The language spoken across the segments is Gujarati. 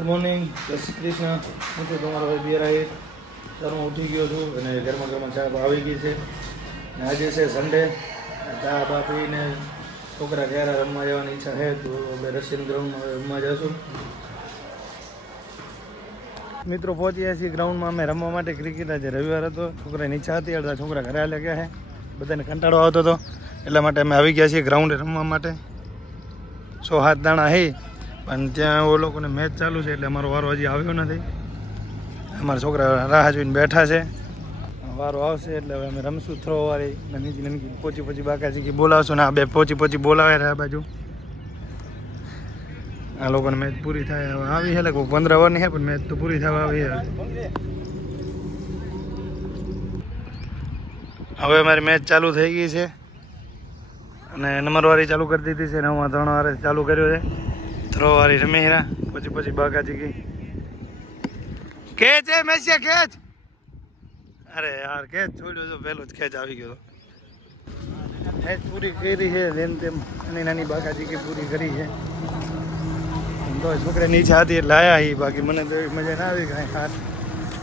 ગુડ મોર્નિંગ, જય શ્રી કૃષ્ણ. હું છું તમારો ભાઈ બિયરાઈ. સર હું ઉઠી ગયો છું અને ઘરમાં ચા આવી ગઈ છે. અને આજે છે સન્ડે. ચા બા પીને છોકરા ક્યારે રમવા જવાની ઈચ્છા છે તો આપણે રશિયન ગ્રાઉન્ડમાં રમવા જઈશું. મિત્રો પહોંચ્યા છીએ ગ્રાઉન્ડમાં અમે રમવા માટે. ક્રિકેટ આજે રવિવાર હતો, છોકરાની ઈચ્છા હતી. અડધા છોકરા ઘરે હાલે ગયા છે, બધાને કંટાળો આવતો હતો એટલા માટે અમે આવી ગયા છીએ ગ્રાઉન્ડે રમવા માટે. 6-7 દાણા હે પણ ત્યાં ઓ લોકોને મેચ ચાલુ છે એટલે અમારો વારો હજી આવ્યો નથી. અમારા છોકરા રાહ જોઈને બેઠા છે, વારો આવશે એટલે હવે અમે રમશું. થ્રો વાળી નાની પોચી બાકાજી બોલાવશું ને આ બે પોચી બોલાવે છે આ બાજુ. આ લોકોને મેચ પૂરી થાય હવે આવી છે, લગભગ 15 ઓવરની છે પણ મેચ તો પૂરી થવા આવી છે. હવે અમારી મેચ ચાલુ થઈ ગઈ છે અને નંબરવાળી ચાલુ કરી દીધી છે ને હું 3 વારે ચાલુ કર્યો છે. થ્રો વાળી રમી હેરા પછી બાકાજી કી કેચ હે મેસિયા કેચ. અરે યાર કેચ છોડ્યો તો પહેલો જ કેચ આવી ગયો. મેચ પૂરી કરી છે જેમ તેમ નાની બાકાજી કી પૂરી કરી છે. તો છોકરાની ઈચ્છા હતી એટલે આવ્યા એ, બાકી મને તો મજા ના આવી કાંઈ ખાસ.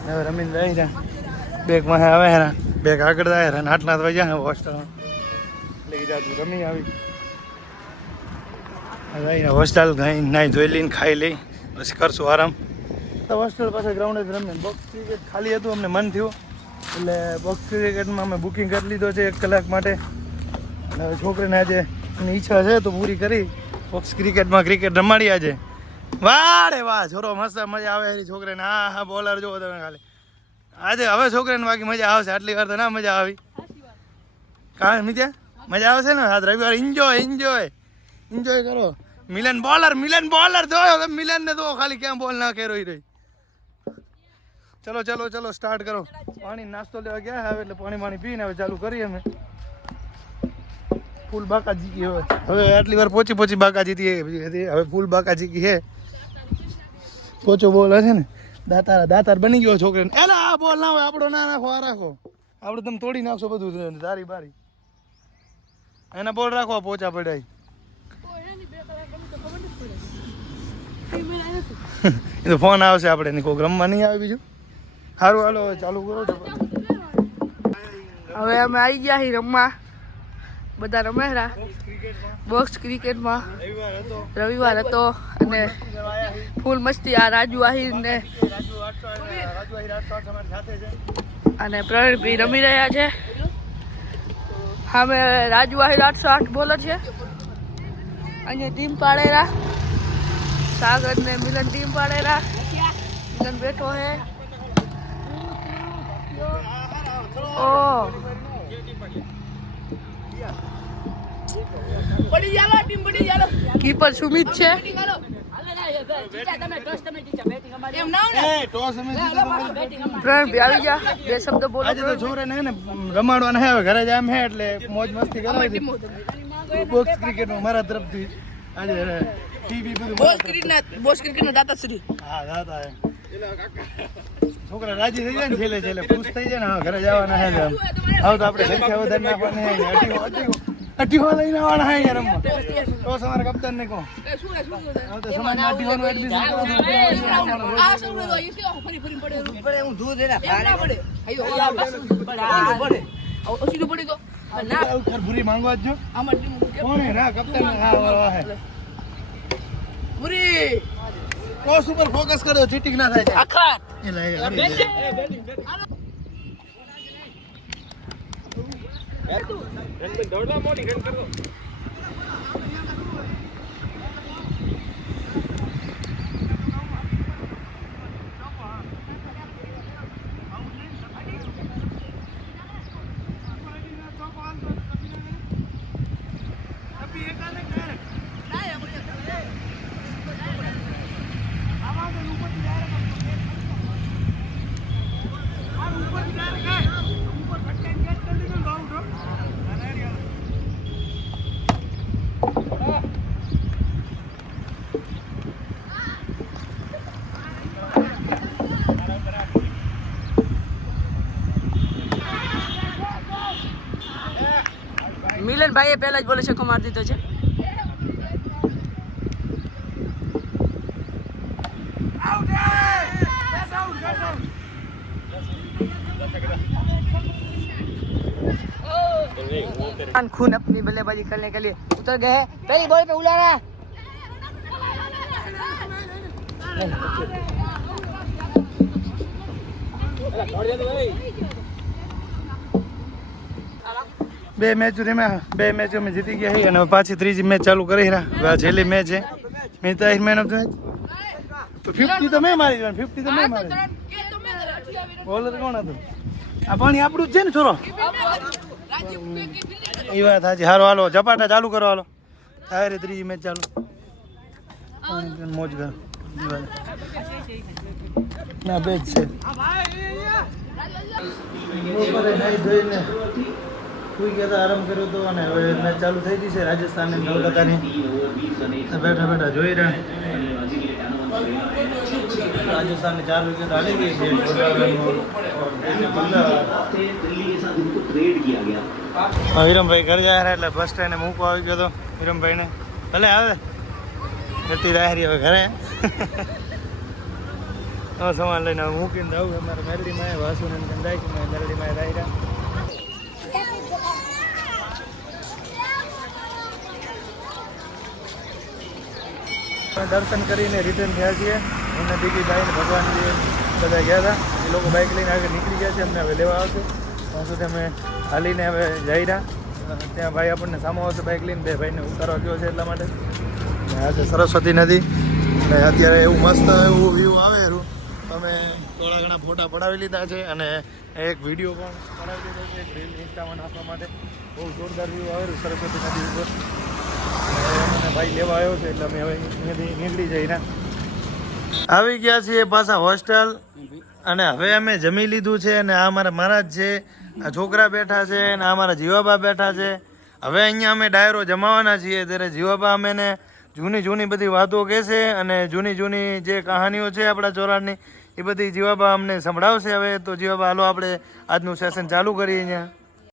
હવે રમીને રહી રહ્યા, બેગમાં આવે હેરા, બેગ આગળ જાય હેરા, આટલા વાગ્યા હે હોસ્ટેલમાં એટલે કીધા તું રમી આવી. હોસ્ટેલ નાઈ ધોઈ લઈને ખાઈ લઈ પછી કરશું આરામ. હોસ્ટેલ પાસે ગ્રાઉન્ડ જ રમે. બોક્સ ક્રિકેટ ખાલી હતું, અમને મન થયું એટલે બોક્સ ક્રિકેટમાં અમે બુકિંગ કરી લીધો છે 1 કલાક માટે. અને હવે છોકરીને આજે એની ઈચ્છા છે તો પૂરી કરી બોક્સ ક્રિકેટમાં ક્રિકેટ રમાડી આજે. વાહ રે વાહ, છોરો મસ્ત મજા આવે એની છોકરીને. હા બોલર જુઓ તમે ખાલી આજે. હવે છોકરીને બાકી મજા આવશે, આટલી વાર તો ના મજા આવી. કાં મીત્યા મજા આવશે ને આજ રવિવાર. એન્જોય કરો. મિલન બોલર જોયો મિલન ને તો ખાલી ક્યાં બોલ ના કર્યો રહી. ચલો સ્ટાર્ટ કરો. પાણી નાસ્તો લેવા ગયા હવે એટલે પાણી પીને હવે ચાલુ કરીએ અમે. ફૂલ બાકા જીકી હવે આટલી વાર પોચી બાકા જીતી હતી, હવે ફૂલ બાકા જીકી છે. પોચો બોલ હશે ને દાતાર બની ગયો છોકરીને. એલા આ બોલ ના હોય આપણો, ના નાખો, આ રાખો. આપણે તમે તોડી નાખશો બધું તારી બારી. એના બોલ રાખો, પોચા પડાય. એ તો ફોન આવશે આપણે, કોઈ રમવા નહીં આવે બીજું. સારું હાલો ચાલુ કરો છો. હવે અમે આવી ગયા છીએ રમવા. બધા રમેરા બોક્સ ક્રિકેટમાં. રવિવાર હતો અને ફૂલ મસ્તી. આ રાજુ આહિર ને અને પ્રવીણભાઈ રમી રહ્યા છે. અમે રાજુ આહિર 808 બોલર છે. અહીંયા ટીમ પાડેરા સાગર ને મિલન ટીમ પાડેરા. મિલન બેઠો હે. ઓ કીપર સુમિત છે. પ્રવીણભાઈ આવી ગયા, 2 શબ્દ બોલો. આજે તો છોકરાને હે ને રમાડવાના હે, ઘરે જ આમ હે એટલે મોજ મસ્તી કરાવી બોક્સ ક્રિકેટમાં મારા તરફથી. આજે ટીવી બધું બોક્સ ક્રિકેટનો દાતાશ્રી. હા દાતા હે. છોકરા રાજી થઈ જાય ને છેલ્લે ખુશ થઈ જાય ને. હા ઘરે જવાના હે. આમ આવ તો આપણે સંખ્યા વધારે નાખવાની હે. 18 લઈને આવવાના હે રમવા. તો તમારા કપ્તાન ને કહો તો સમાજ 18 નું એડમિશન ભૂરી માંગવા જ જો. કોણ હે ના કપ્તાન? હા હે ભૂરી. ક્રોસ ઉપર ફોકસ કરો, ચીટિંગ ના થાય. આખા દોડવા મોટી ગન કરો. મિલન ભાઈએ પહેલા જ બોલે છક્કો મારી દીધો છે. खून अपनी बल्लेबाजी करने के लिए उतर गए हैं। पहली बॉल पे उलारा બે મેચ રમ્યા, બે મેચ અમે જીતી ગયા છીએ અને હવે પાછી ત્રીજી મેચ ચાલુ કરી રહ્યા. હવે આ છેલ્લી મેચ છે. મેં તો મેન ઓફ ધ તો 50 તો મેં મારી 50 તો મેં મારી. બોલર કોણ હતું? આ પાણી આપણું જ છે ને છોરો. એ વાત સાચી. હારો હાલો ઝપાટા ચાલુ કરો હાલો. થાય રે ત્રીજી મેચ ચાલુ. મોજ કર. ના બે જ છે. બપોરે નાઈ ધોઈને સુઈ ગયા હતા, આરામ કર્યો હતો અને હવે મેચ ચાલુ થઈ ગઈ છે રાજસ્થાન અને કોલકાતાની. બેઠા બેઠા જોઈ રહ્યા. રાજસ્થાનની 4 વિકેટ હારી ગઈ છે. વિરમભાઈ ઘર જાય એટલે બસ સ્ટેન્ડે મૂકવા આવી ગયો હતો વિરમભાઈને. ભલે આવે જતી રાહરી હવે ઘરે. સામાન લઈને હવે મૂકીને આવું. અમારે મેરડીમાં વાસુને જાય છે. મેરડીમાં રાહ્યા દર્શન કરીને રિટર્ન થયા છીએ. એમને દીકરીભાઈ ને ભગવાનજી બધા ગયા હતા. એ લોકો બાઇક લઈને આગળ નીકળી ગયા છે. અમને હવે લેવા આવશે. ત્યાં સુધી અમે હાલીને હવે જઈ રહ્યા. ત્યાં ભાઈ આપણને સામો આવશે બાઇક લઈને. બે ભાઈને ઉતારવા ગયો છે એટલા માટે. આ છે સરસ્વતી નદી અને અત્યારે એવું મસ્ત એવું વ્યૂ આવે એનું. અમે થોડા ઘણા ફોટા પડાવી લીધા છે અને એક વિડીયો પણ પડાવી લીધો છે. એક રીલ ઇન્સ્ટામાં નાખવા માટે. બહુ જોરદાર વ્યૂ આવેલું સરસ્વતી નદી ઉપર. અને ભાઈ લેવા આવ્યો છે એટલે અમે હવે અહીંયાથી નીકળી જઈને આવી ગયા છીએ પાછા હોસ્ટેલ. અને હવે અમે જમી લીધું છે અને આ અમારા મહારાજ છે, આ છોકરા બેઠા છે અને આ અમારા જીવાબા બેઠા છે. હવે અહીંયા અમે ડાયરો જમાવાના છીએ. ત્યારે જીવાબા અમેને જૂની બધી વાતો કહેશે અને જૂની જે કહાનીઓ છે આપણા ચોરાની એ બધી જીવાબા અમને સંભળાવશે. હવે તો જીવાબા હાલો આપણે આજનું સેશન ચાલુ કરીએ અહીંયા.